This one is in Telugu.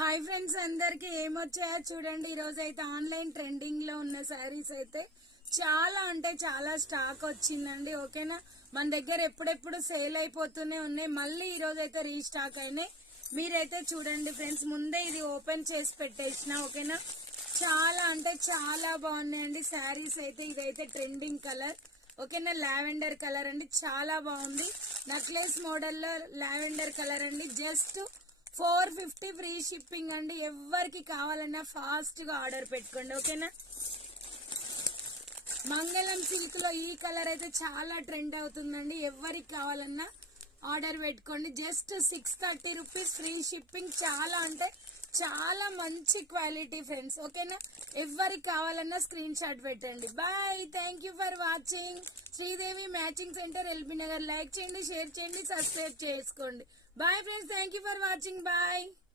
హాయ్ ఫ్రెండ్స్, అందరికి ఏమొచ్చాయో చూడండి. ఈ రోజు అయితే ఆన్లైన్ ట్రెండింగ్ లో ఉన్న సారీస్ అయితే చాలా అంటే చాలా స్టాక్ వచ్చిందండి. ఓకేనా, మన దగ్గర ఎప్పుడెప్పుడు సేల్ అయిపోతూనే ఉన్నాయి. మళ్ళీ ఈ రోజు అయితే రీస్టాక్ అయినాయి. మీరైతే చూడండి ఫ్రెండ్స్, ముందే ఇది ఓపెన్ చేసి పెట్టేసిన. ఓకేనా, చాలా అంటే చాలా బాగున్నాయండి శారీస్ అయితే. ఇదైతే ట్రెండింగ్ కలర్. ఓకేనా, లావెండర్ కలర్ అండి, చాలా బాగుంది. నెక్లెస్ మోడల్ లో లావెండర్ కలర్ అండి. జస్ట్ 450 ఫ్రీ షిప్పింగ్ అండి. ఎవరికి కావాలన్నా ఫాస్ట్ గా ఆర్డర్ పెట్టుకోండి. ఓకేనా, మంగళం సిల్క్ లో ఈ కలర్ అయితే చాలా ట్రెండ్ అవుతుందండి. ఎవరికి కావాలన్నా ఆర్డర్ పెట్టుకోండి. Just 630 rupees free shipping. చాలా అంటే చాలా మంచి క్వాలిటీ ఫ్రెండ్స్. ఓకేనా, ఎవరికి కావాలన్నా స్క్రీన్ షాట్ పెట్టండి. Bye, thank you for watching. Sridevi matching centre, LB Nagar. Like చేయండి, షేర్ చేయండి, సబ్స్క్రైబ్ చేసుకోండి. Bye friends, thank you for watching. Bye.